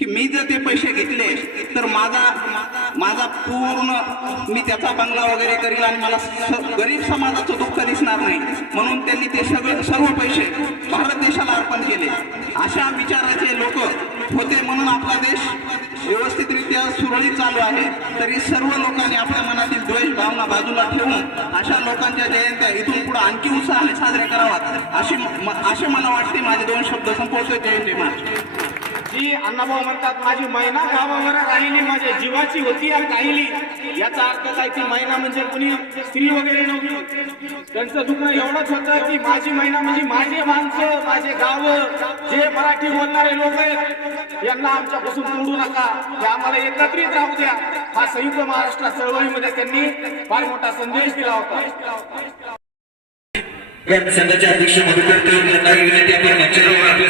की मी जर ते पैसे घेतले तर माझा माझा पूर्ण मी त्याचा बंगला वगैरे करील आणि मला गरीब समाजाचं दुःख दिसणार नाही. म्हणून त्यांनी ते सगळे सर्व पैसे भारत देशाला अर्पण केले. अशा विचाराचे लोक होते म्हणून आपला देश व्यवस्थितरित्या सुरळीत चालू आहे. तरी सर्व लोकांनी आपल्या मनातील द्वेष भावना बाजूला ठेवून अशा लोकांच्या जयंत्या इथून पुढे आणखी उत्साहाने साजऱ्या कराव्यात अशी म- असे मला वाटते माझे दोन शब्द संपवतोय. जयंती महाराज जी अण्णाभाऊ म्हणतात माझी मैना गावावर राहिली माझ्या जीवाची होती आणि राहिली. याचा अर्थ काय ती मैना म्हणजे कुणी स्त्री वगैरे नव्हती. त्यांचं दुखणं एवढंच होतं की माझी मैना म्हणजे माझे माणसं माझे गाव जे मराठी बोलणारे लोक आहेत यांना आमच्यापासून तोडू नका. हे आम्हाला एकत्रित राहू द्या. हा संयुक्त महाराष्ट्र चळवळीमध्ये त्यांनी फार मोठा संदेश दिला होता. संघाचे अध्यक्ष मधुकर यांना विनंती आपण मंचावर आपल्या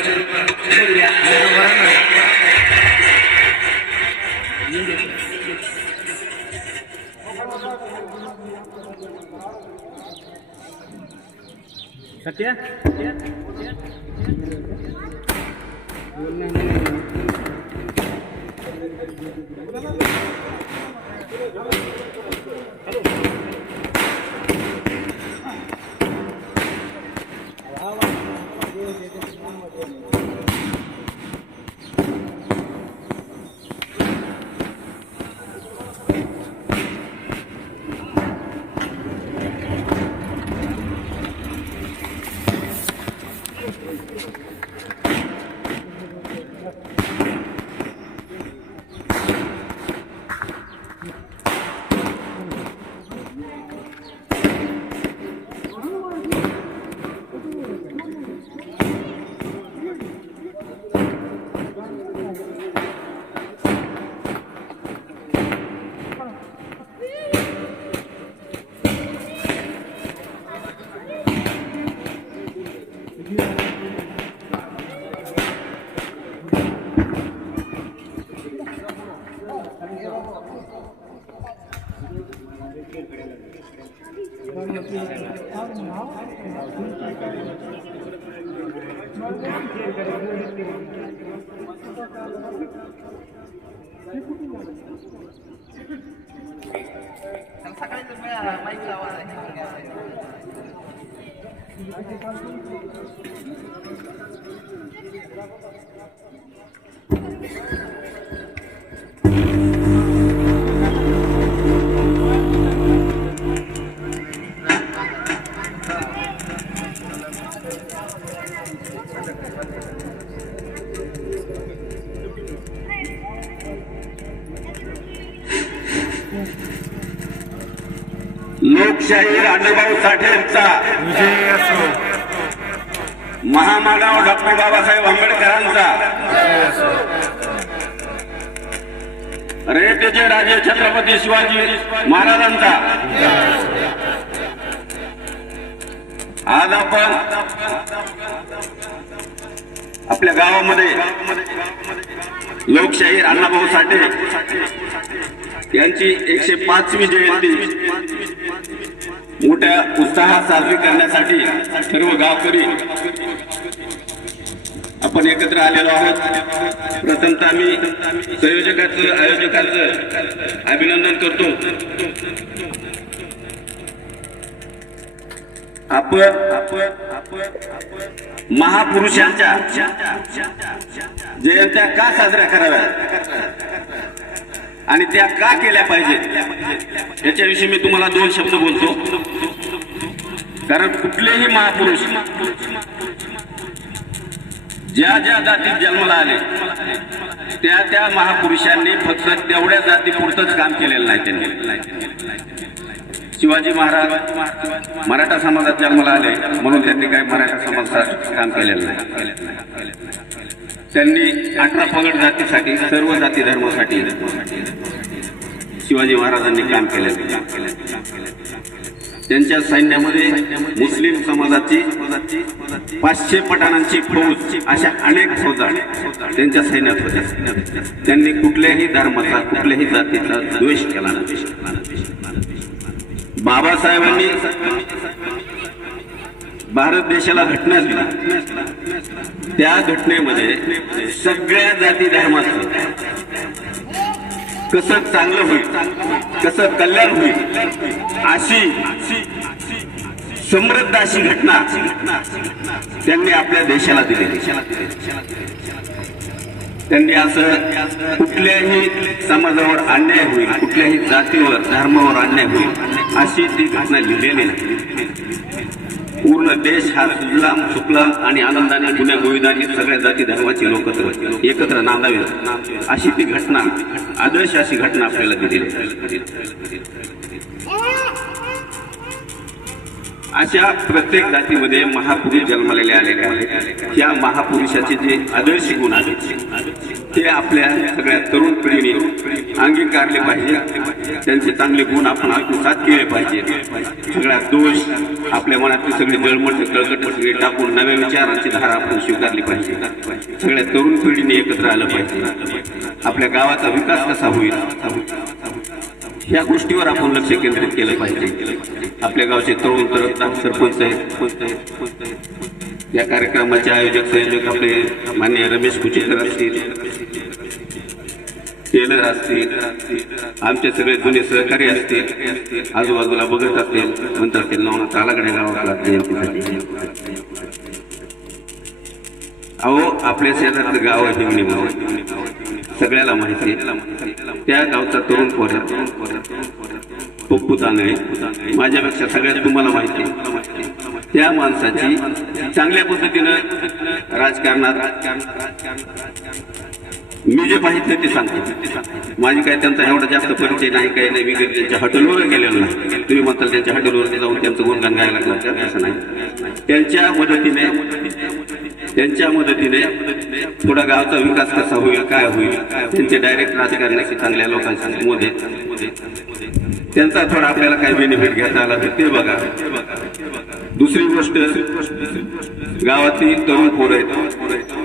लोकशाहीर जय राजे छत्रपती शिवाजी महाराजांचा. आज आपण आपल्या गावामध्ये लोकशाहीर अण्णाभाऊ साठे यांची एकशे पाचवी जयंती मोठ्या उत्साहात साजरी करण्यासाठी सर्व गावकरी आपण एकत्र आलेलो आहोत. प्रथमतः आम्ही संयोजकाचं आयोजकाचं अभिनंदन करतो. आपण महापुरुषांच्या जयंत्या का साजऱ्या कराव्या आणि त्या का केल्या पाहिजेत? याच्याविषयी मी तुम्हाला दोन शब्द बोलतो. कारण कुठलेही महापुरुष ज्या ज्या जातीत जन्माला आले त्या त्या महापुरुषांनी फक्त तेवढ्या जातीपुरतंच काम केलेलं नाही त्यांनी. शिवाजी महाराज मराठा समाजात जन्माला आले म्हणून त्यांनी काही मराठा समाजात काम केलेलं नाही. त्यांनी अठरा पगड जातीसाठी सर्व जाती धर्मासाठी शिवाजी महाराजांनी काम केले त्यांच्या सैन्यामध्ये मुस्लिम समाजाची पाचशे पठाणांची फौज अशा अनेक फौजा त्यांच्या सैन्यात होत्या. त्यांनी कुठल्याही धर्माचा कुठल्याही जातीचा द्वेष केला बाबासाहेबांनी भारत देशाला घटना दिली. त्या घटनेमध्ये सगळ्या जाती धर्माचं कसं चांगलं होईल कसं कल्याण होईल अशी समृद्ध अशी घटना त्यांनी आपल्या देशाला दिली. त्यांनी असं कुठल्याही समाजावर अन्याय होईल कुठल्याही जातीवर धर्मावर अन्याय होईल अशी ती घटना लिहिलेली नाही. पूर्ण देश हा सुजलाम सुफलाम आणि आनंदाने गुन्ह्या गोविंदाने सगळ्या जाती धर्माची लोक एकत्र नांदावे. अशी ती घटना आदर्श अशी घटना आपल्याला दिलेली अशा प्रत्येक जातीमध्ये महापुरुष जन्मलेले आलेले आहेत. त्या महापुरुषाचे जे आदर्श गुण आहेत ते आपल्या सगळ्या तरुण पिढीने अंगीकारले पाहिजे. त्यांचे चांगले गुण आपण आत्मसात केले पाहिजे. सगळ्या दोष आपल्या मनातली सगळी जळमट कळकट सगळी टाकून नव्या विचारांची धारा आपण स्वीकारली पाहिजे. सगळ्या तरुण पिढीने एकत्र आलं पाहिजे. आपल्या गावाचा विकास कसा होईल? या गोष्टीवर आपण लक्ष केंद्रित केलं पाहिजे. आपल्या गावचे तरुण तरफदार सरपंच आहेत. या कार्यक्रमाचे आयोजक संयोजक आपले मान्य रमेश कुचेकर असतील. टेलर असतील आमचे सगळे जुने सहकारी असतील आजूबाजूला बघत असतील म्हणतात ते नाव तालाकडे गावाला जयंतीसाठी अहो आपल्या शेजारचं गाव आहे हिंगणी म्हणून सगळ्याला माहिती आहे. त्या गावचा तरुण पोर पप्पू तांदळे माझ्यापेक्षा सगळ्यात तुम्हाला माहिती आहे. त्या माणसाची चांगल्या पद्धतीनं राजकारणात मी जे पाहिजे ते सांगतो. माझी काय त्यांचा एवढा जास्त परिचय नाही काही नाही. वगैरे त्यांच्या हॉटेलवर गेलेलो नाही. तुम्ही म्हणता त्यांच्या हॉटेलवर जाऊन त्यांचं गुणगान गायला लागलं असं नाही. त्यांच्या मदतीने त्यांच्या मदतीने थोडा गावचा विकास कसा होईल काय होईल त्यांचे डायरेक्ट राजकारणाशी चांगल्या लोकांच्या मध्ये त्यांचा थोडा आपल्याला काय बेनिफिट घेता आला तर ते बघा. दुसरी गोष्ट गावातली तरुण पोरं आहेत.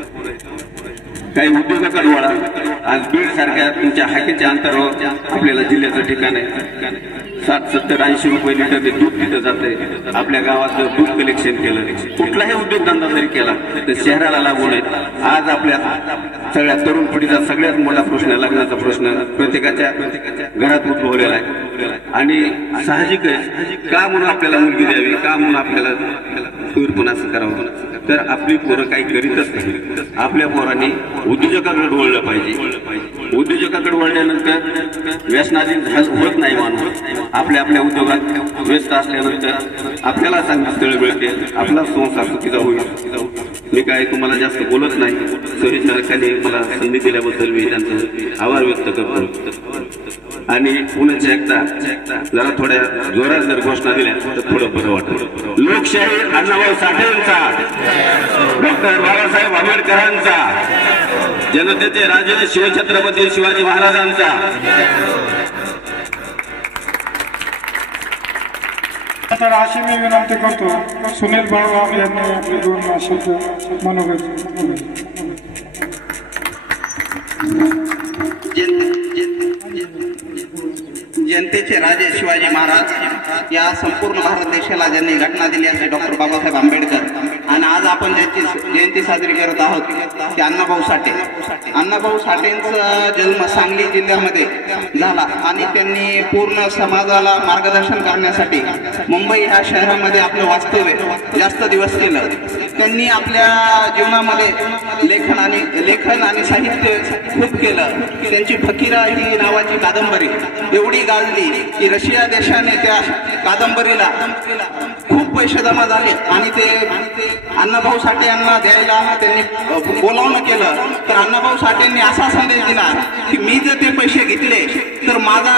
काही उद्योगाकडे वाढा आज बीड सारख्या तुमच्या हाकेच्या अंतरावर आपल्याला जिल्ह्याचं ठिकाण आहे. सात सत्तर ऐंशी रुपये लिटर ते दूध तिथं जाते आपल्या गावात दूध कलेक्शन केलं. कुठलाही उद्योगधंदा जरी केला तर शहराला लागू नये आज आपल्या सगळ्या तरुण पिढीचा सगळ्यात मोठा प्रश्न लग्नाचा प्रश्न प्रत्येकाच्या घरात उद्भवलेला आहे. आणि साहजिक आहे. का म्हणून आपल्याला मुलगी द्यावी? का म्हणून आपल्याला पण कुणाचं करावं? तर आपली पोरं काही करीतच नाही. आपल्या पोरांनी उद्योजकाकडे वळलं पाहिजे. उद्योजकाकडे वळल्यानंतर व्यसनाधीन होत नाही माणूस. आपल्या आपल्या उद्योगात व्यस्त असल्यानंतर आपल्याला चांगली स्थळ मिळते. आपला संसार सुखीचा होईल. मी काय तुम्हाला जास्त बोलत नाही. सरकारने मला संधी दिल्याबद्दल मी त्यांचं आभार व्यक्त करतो. आणि पुण्याच्या एकदा जरा थोड्या जोरात जर घोषणा दिल्या तर थोडं बरं वाटतं. लोकशाही अण्णाभाऊ साठेंचा. डॉक्टर बाबासाहेब आंबेडकरांचा. जनतेचे राजे शिवछत्रपती शिवाजी महाराजांचा. तर अशी मी विनंती करतो सुनील भाऊ यांनी आपले दोन शब्द मनोगत जनतेचे राजे शिवाजी महाराज या संपूर्ण भारत देशाला ज्यांनी घटना दिली असे डॉक्टर बाबासाहेब आंबेडकर. आणि आज आपण ज्यांची जयंती साजरी करत आहोत ते अण्णाभाऊ साठे. अण्णाभाऊ साठेंचा जन्म सांगली जिल्ह्यामध्ये झाला आणि त्यांनी पूर्ण समाजाला मार्गदर्शन करण्यासाठी मुंबई ह्या शहरामध्ये आपलं वास्तव्य जास्त दिवस केलं. त्यांनी आपल्या जीवनामध्ये लेखन आणि लेखन आणि साहित्य खूप केलं. त्यांची फकीरा ही नावाची कादंबरी एवढी गाजली की रशिया देशाने त्या कादंबरीला खूप पैसे जमा झाले. आणि ते अण्णाभाऊ साठे यांना द्यायला त्यांनी बोलावणं केलं. तर अण्णाभाऊ साठेंनी असा संदेश दिला की मी जर ते पैसे घेतले तर माझा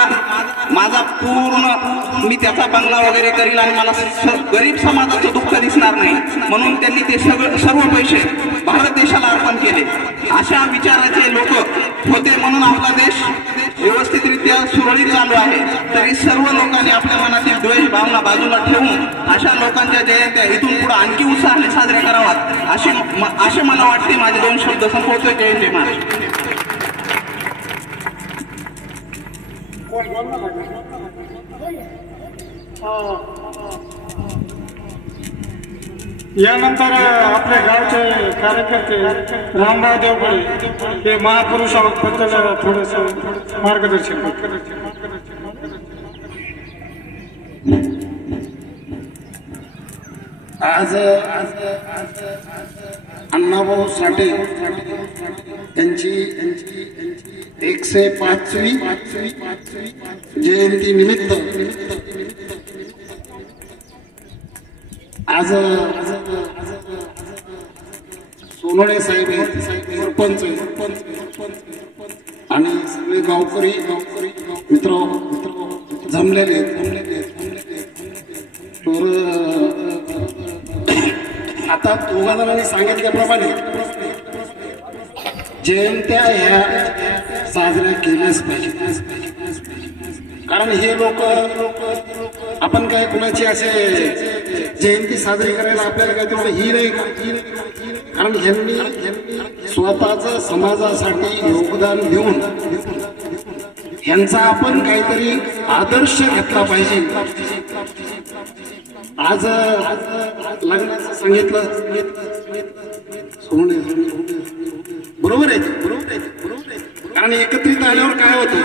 माझा पूर्ण मी त्याचा बंगला वगैरे करील आणि मला स- गरीब समाजाचं दुःख दिसणार नाही. म्हणून त्यांनी ते सगळं सर्व पैसे भारत देशाला अर्पण केले. अशा विचाराचे लोक होते म्हणून आपला देश जरी चालू आहे. तरी सर्व लोकांनी आपल्या मनातील द्वेष भावना बाजूला ठेवून अशा लोकांच्या जयंत्या इथून पुढे आणखी उत्साहाने साजऱ्या कराव्यात अशी असे मला वाटते माझे दोन शब्द संपवतोय. जयंती महाराज. यानंतर आपल्या गावचे कार्यकर्ते रामराव देवगडे हे महापुरुषाबद्दल थोडस मार्गदर्शन आज अण्णाभाऊ साठे त्यांची एकशे पाचवी जयंती निमित्त आज सोनवणे साहेब आहेत सरपंच आणि सगळे गावकरी मित्र मित्र जमलेले आहेत. जमलेले आहेत, तर आता दोघा सांगितल्याप्रमाणे जयंत्या ह्या साजऱ्या केल्याच पाहिजे कारण हे लोक आपण काय कुणाची असे जयंती साजरी करायला आपल्याला काय तेवढं ही नाही का? कारण ह्यांनी स्वतःच समाजासाठी योगदान देऊन ह्यांचा आपण काहीतरी आदर्श घेतला पाहिजे. आज लग्नाचं सांगितलं. सोने बरोबर आहे बरोबर आहे. बरोबर आहे कारण एकत्रित आल्यावर काय होतं?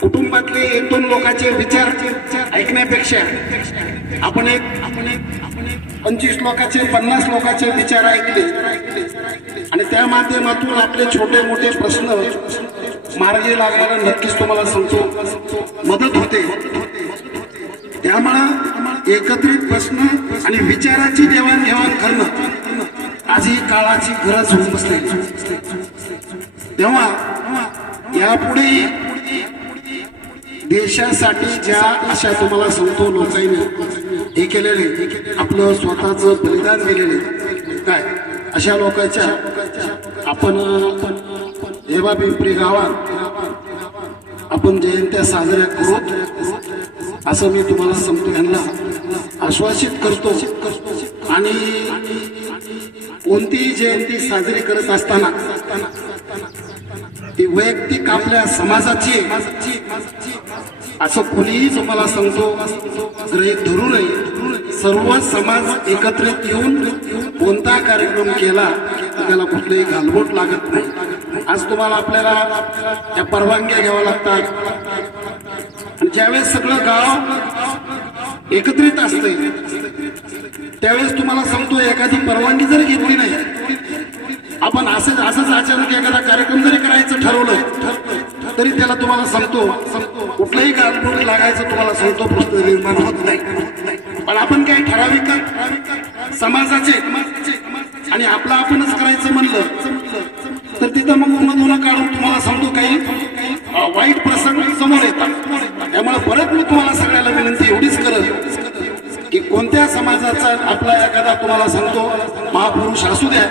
कुटुंबातले एक दोन लोकांचे विचार ऐकण्यापेक्षा आपण एक पंचवीस लोकांचे पन्नास लोकांचे विचार ऐकले. आणि त्या माध्यमातून आपले छोटे मोठे प्रश्न मार्गी लागणारा नक्कीच तुम्हाला सांगतो. मदत होते. त्यामुळं एकत्रित प्रश्न आणि विचाराची देवाणघेवाण करणं आज ही काळाची गरज होऊन बसलेली तेव्हा यापुढे देशासाठी ज्या अशा तुम्हाला सांगतो लोकांनी हे केलेले आपलं स्वतःचं बलिदान दिलेले. काय? अशा लोकांच्या आपण हेवा पिंपरी गावात आपण जयंत्या साजऱ्या करू असं मी तुम्हाला समजून यांना आश्वासित करतो. आणि कोणतीही जयंती साजरी करत असताना ती वैयक्तिक आपल्या समाजाची असं कुणीही तुम्हाला सांगतो ग्रहित धरू नये सर्व समाज एकत्रित येऊन कोणता कार्यक्रम केला तर त्याला कुठलंही घालबोट लागत नाही. आज तुम्हाला आपल्याला त्या परवानग्या घ्याव्या लागतात. आणि ज्यावेळेस सगळं गाव एकत्रित असते त्यावेळेस तुम्हाला सांगतो एखादी परवानगी जरी घेतली नाही आपण असंच असंच अचानक एखादा कार्यक्रम जरी करायचं ठरवलं तरी त्याला तुम्हाला सांगतो कुठलाही गालबोट लागायचं तुम्हाला सांगतो प्रश्न निर्माण होत नाही. पण आपण काय ठराविक समाजाचे. आणि आपलं आपणच करायचं म्हणलं तर तिथं मग उन्हा काढून तुम्हाला सांगतो काही वाईट प्रसंग समोर येतात. त्यामुळे परत मी तुम्हाला सगळ्याला विनंती एवढीच करत की कोणत्या समाजाचा आपला एखादा तुम्हाला सांगतो महापुरुष असू द्या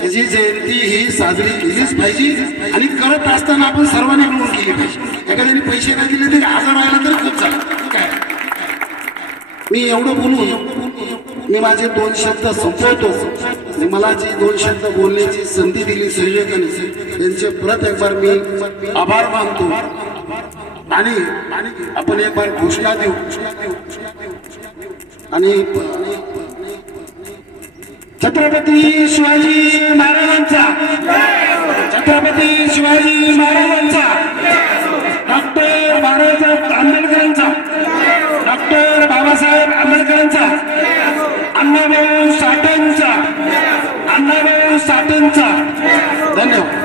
त्याची जयंती ही साजरी केलीच पाहिजे आणि करत असताना आपण सर्वांनी मिळून केली पाहिजे. एखाद्याने पैसे नाही दिले तरी आजार राहिला तरी खूप झालं. काय? मी एवढं बोलून मी माझे दोन शब्द संपवतो. आणि मला जी दोन शब्द बोलण्याची संधी दिली संयोजकांनी त्यांचे परत एक बार मी आभार मानतो. आणि आपण एक बार घोषणा देऊ. आणि छत्रपती शिवाजी महाराजांचा. छत्रपती शिवाजी महाराजांचा. डॉक्टर बाळासाहेब आंबेडकरांचा. आंबेडकरांचा अण्णाभाऊ साठेंचा अण्णाभाऊ साठेंचा. धन्यवाद.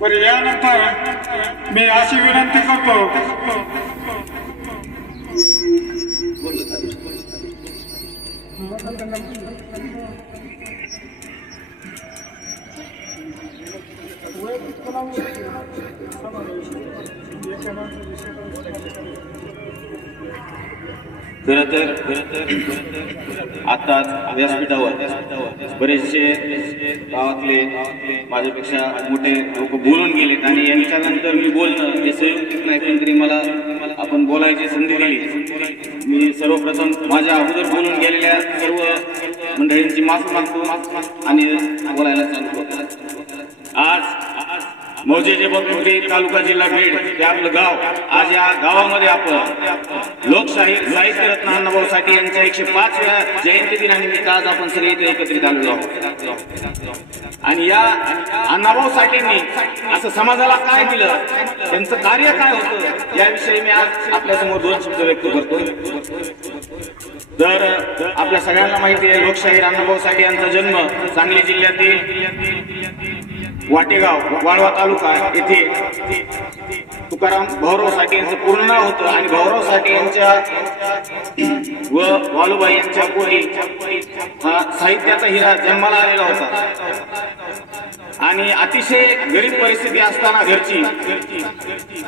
बरं यानंतर मी अशी विनंती करतो. खरं खरं तर आता व्यासपीठावर बरेचसे गावातले माझ्यापेक्षा मोठे लोक बोलून गेलेत आणि यांच्यानंतर मी बोलणं हे संयुक्तिक नाही पण तरी मला आपण बोलायची संधी दिली. मी सर्वप्रथम माझ्या अगोदर बोलून गेलेल्या सर्व मंडळींची माफी मागतो आणि बोलायला चालू आज मौजेचे मौजे बघते तालुका जिल्हा बीड हे आपलं गाव. आज या गावामध्ये आपण लोकशाही साहित्य रत्न अण्णाभाऊ साठे यांच्या एकशे पाच वेळा जयंती दिनानिमित्त आज आपण सगळे इथे एकत्रित आलेलो आहोत. आणि या अण्णाभाऊ साठेंनी असं समाजाला काय दिलं? त्यांचं कार्य काय होतं? याविषयी मी आज आपल्यासमोर दोन शब्द व्यक्त करतो. तर आपल्या सगळ्यांना माहिती आहे लोकशाही अण्णाभाऊ साठे यांचा जन्म सांगली जिल्ह्यातील वाटेगाव वाळवा तालुका येथे तुकाराम भाऊराव साठे यांचं पूर्ण नाव होतं आणि भाऊराव साठे यांच्या व वालुबाई यांच्या पोरी हा साहित्याचा हिरा जन्माला आलेला होता. आणि अतिशय गरीब परिस्थिती असताना घरची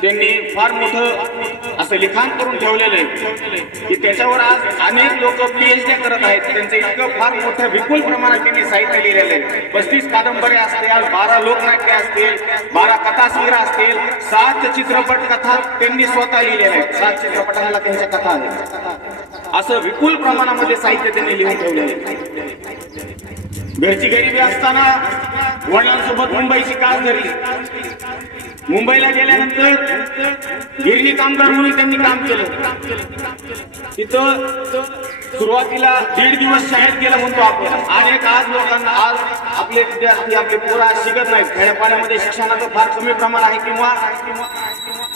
त्यांनी फार मोठं असं लिखाण करून ठेवलेलं आहे की त्याच्यावर आज अनेक लोक पीएचडी करत आहेत. त्यांचं इतकं फार मोठं विपुल प्रमाणात त्यांनी साहित्य लिहिलेलं आहे. पस्तीस कादंबऱ्या असतील बारा लोकनाट्य असतील बारा कथासंग्रह असतील सात चित्रपट कथा त्यांनी स्वतः लिहिलेल्या आहेत. सात चित्रपटांना त्यांच्या कथा आहेत. असं विपुल प्रमाणामध्ये साहित्य त्यांनी लिहून ठेवलेलं आहे. घरची गरिबी असताना वडिलांसोबत मुंबईची कास धरली मुंबईला गेल्यानंतर गिरणी कामगार म्हणून त्यांनी काम केलं. तिथं सुरुवातीला दीड दिवस शाळेत गेलं म्हणतो आपण. अनेक आज लोकांना आज आपले विद्यार्थी आपले पोरं शिकत नाहीत. खेड्यापाड्यामध्ये शिक्षणाचं फार कमी प्रमाण आहे किंवा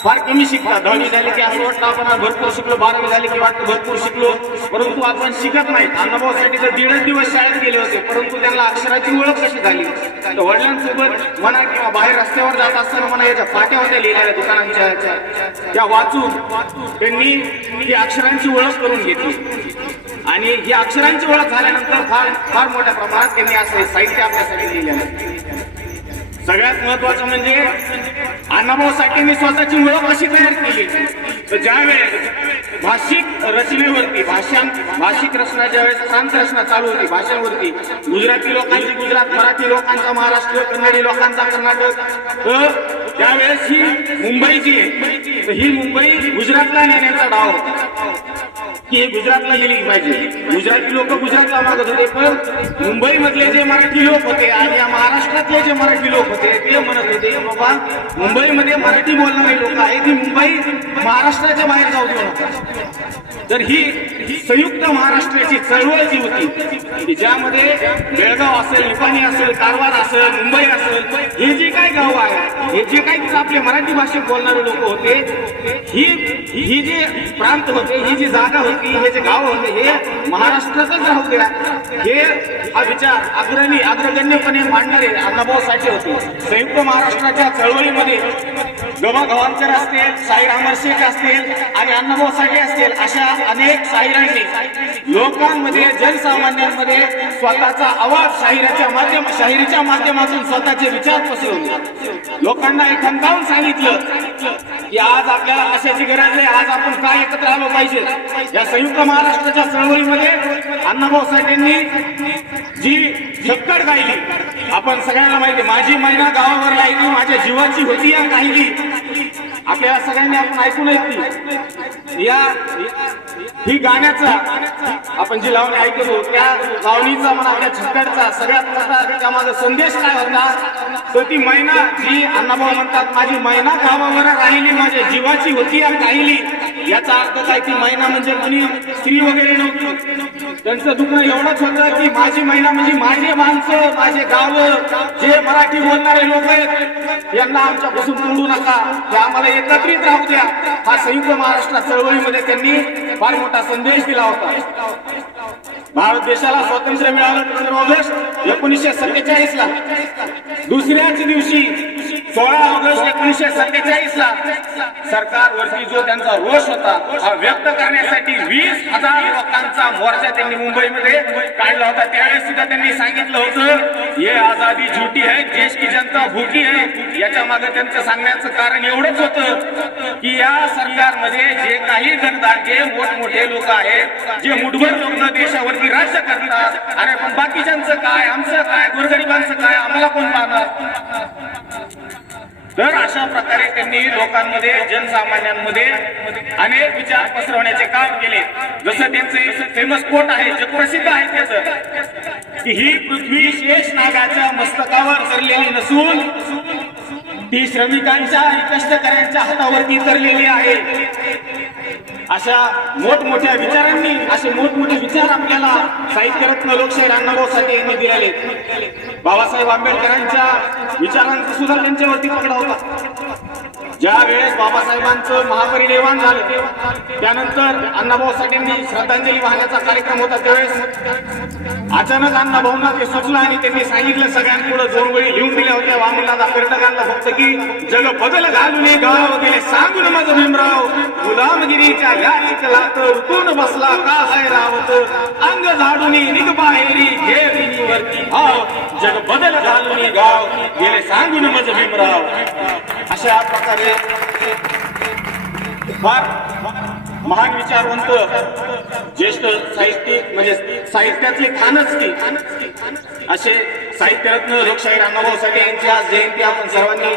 फार कमी शिकतात दहावी झाली की असं वाटतं आपण भरपूर शिकलो बारावी झाली की वाटतं भरपूर शिकलो. परंतु आपण शिकत नाही अण्णाभाऊसाठी तर दीडच दिवस शाळेत गेले होते. परंतु त्यांना अक्षराची ओळख कशी झाली? तर वडिलांसोबत म्हणा किंवा बाहेर रस्त्यावर जात असताना म्हणा याच्या पाट्या होत्या लिहिलेल्या दुकानांच्या ह्याच्या. त्या वाचून त्यांनी ही अक्षरांची ओळख करून घेतली. आणि ही अक्षरांची ओळख झाल्यानंतर फार फार मोठ्या प्रमाणात त्यांनी असं साहित्य आपल्यासाठी लिहिलेलं सगळ्यात महत्वाचं म्हणजे अण्णाभाऊ साठेंनी स्वतःची ओळख कशी तयार केली? तर ज्यावेळेस भाषिक रचनेवरती भाषां भाषिक रचना ज्यावेळेस प्रांत रचना चालू होती भाषांवरती गुजराती लोकांची गुजरात मराठी लोकांचा महाराष्ट्र कन्नडी लोकांचा कर्नाटक तर त्यावेळेस ही मुंबई जी आहे तर ही मुंबई गुजरातला नेण्याचा डाव होता. की हे गुजरातला गेली पाहिजे. गुजराती लोक गुजरातला मागत होते पण मुंबईमधले जे मराठी लोक होते आणि या महाराष्ट्रातले जे मराठी लोक होते ते म्हणत होते बाबा मुंबईमध्ये मराठी बोलणारे लोक आहेत ती मुंबई महाराष्ट्राच्या बाहेर जाऊ देऊ नका. तर ही संयुक्त महाराष्ट्राची चळवळ जी होती की ज्यामध्ये बेळगाव असेल निपाणी असेल कारवार असेल मुंबई असेल हे जे काही गाव आहे हे जे काही आपले मराठी भाषेत बोलणारे लोक होते ही ही जे प्रांत होते ही जी जागा होती हे जे गाव होते हे महाराष्ट्रातच राहू द्या हे हा विचार अग्रणी अग्रगण्यपणे मांडणारे अण्णाभाऊ साठे होते. संयुक्त महाराष्ट्राच्या चळवळीमध्ये गमा गवाणकर असतील साई शेख असतील आणि अण्णाभाऊ साठे असतील अशा अनेक शाहिरांनी लोकांमध्ये जनसामान्यांमध्ये स्वतःचा आवाज शाहिराच्या माध्यम शाहिरीच्या माध्यमातून स्वतःचे विचार पसरवले. लोकांना हे ठणकावून सांगितलं की आज आपल्याला कशाची गरज आहे आज आपण काय एकत्र आलो पाहिजे? या संयुक्त महाराष्ट्राच्या चळवळीमध्ये अण्णाभाऊ साठेंनी जी झक्कड गायली. आपण सगळ्यांना माहिती माझी महिना गावावर राहिली माझ्या जीवाची होती या गायली. आपल्याला सगळ्यांनी आपण ऐकून ती या ही गाण्याचा आपण जी लावणी ऐकलो त्या लावणीचा म्हणा त्या छक्कडचा सगळ्यात मोठा त्यामागे संदेश काय होता? तर ती मैना जी अण्णाभाऊ म्हणतात माझी मैना गावावर राहिली माझ्या जीवाची होती आणि राहिली. याचा अर्थ काय? ती मैना म्हणजे कोणी? स्त्री वगैरे नव्हती. त्यांचं दुखणं एवढंच होतं की माझी महिना म्हणजे माझे माणसं माझे गाव. जे मराठी बोलणारे लोक आहेत यांना आमच्यापासून तोडू नका. हे आम्हाला एकत्रित राहू द्या. हा संयुक्त महाराष्ट्र चळवळीमध्ये त्यांनी फार मोठा संदेश दिला होता. भारत देशाला स्वातंत्र्य मिळालं एकोणीसशे सत्तेचाळीस ला दुसऱ्याच दिवशी सोळा ऑगस्ट एकोणीसशे सत्तेचाळीस ला सरकारवरती जो त्यांचा रोष होता हा व्यक्त करण्यासाठी वीस हजार लोकांचा मोर्चा त्यांनी मुंबईमध्ये काढला होता. त्यावेळेस सुद्धा त्यांनी सांगितलं होतं हे आजादी झुटी आहे देश की जनता भूकी है याच्या मागे त्यांचं सांगण्याचं कारण एवढंच होतं की या सरकारमध्ये जे काही गणदांडे मोठमोठे लोक आहेत जे मुठभर लोक देशावरती राज्य करतात अरे पण बाकीच्यांचं काय? आमचं काय? गोरगरिबांचं काय? आम्हाला कोण पाहणार तर अशा प्रकारे त्यांनी लोकांमध्ये जनसामान्यांमध्ये अनेक विचार पसरवण्याचे काम केले. जसं त्यांचे फेमस कोट आहे जे प्रसिद्ध आहे त्याचं की ही पृथ्वी शेष नागाच्या मस्तकावर सरलेली नसून ती श्रमिकांच्या आणि कष्टकऱ्यांच्या हातावरती तरलेली आहे. अशा मोठमोठ्या विचारांनी असे मोठमोठे विचार आपल्याला साहित्यरत्न लोकशाही अण्णाभाऊ साठे यांनी दिलेले बाबासाहेब आंबेडकरांच्या विचारांचा सुद्धा त्यांच्यावरती पकडा होता. ज्या वेळेस बाबासाहेबांचं महापरिनिर्वाण झालं त्यानंतर अण्णाभाऊ साठेंनी श्रद्धांजली वाहण्याचा कार्यक्रम होता. त्यावेळेस अचानक अण्णाभाऊंना ते सुचलं आणि त्यांनी सांगितलं सगळ्यांपुढे जोरबळी लिहून दिल्या होत्या. वामनदादा कर्टकांना फक्त की जग बदल घालून गाव गेले सांगून माझं भीमराव. गुलामगिरीच्या या चिखलात ऋतून बसला का हाय रावत? अंग झाडून निघ बाहेरी घे वरती भाव. जग बदल घालून गाव गेले सांगून माझं भीमराव. अशा प्रकारे फार महान विचारवंत ज्येष्ठ साहित्यिक म्हणजे साहित्यातले खानच की असे साहित्यरत्न लोकशाहीर अण्णाभाऊ साठे यांची आज जयंती आपण सर्वांनी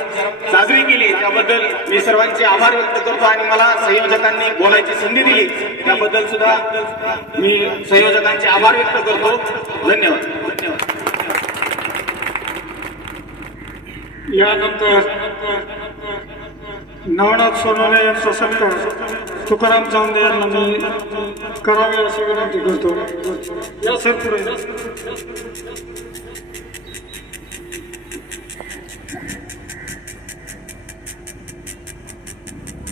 साजरी केली. त्याबद्दल मी सर्वांचे आभार व्यक्त करतो आणि मला संयोजकांनी बोलायची संधी दिली. त्याबद्दल सुद्धा मी संयोजकांचे आभार व्यक्त करतो. धन्यवाद. यानंतर नवनाथ सोनवणे यांचा सत्कार तुकाराम चांदे यांना मी करावे अशी विनंती करतो. या सर पुढे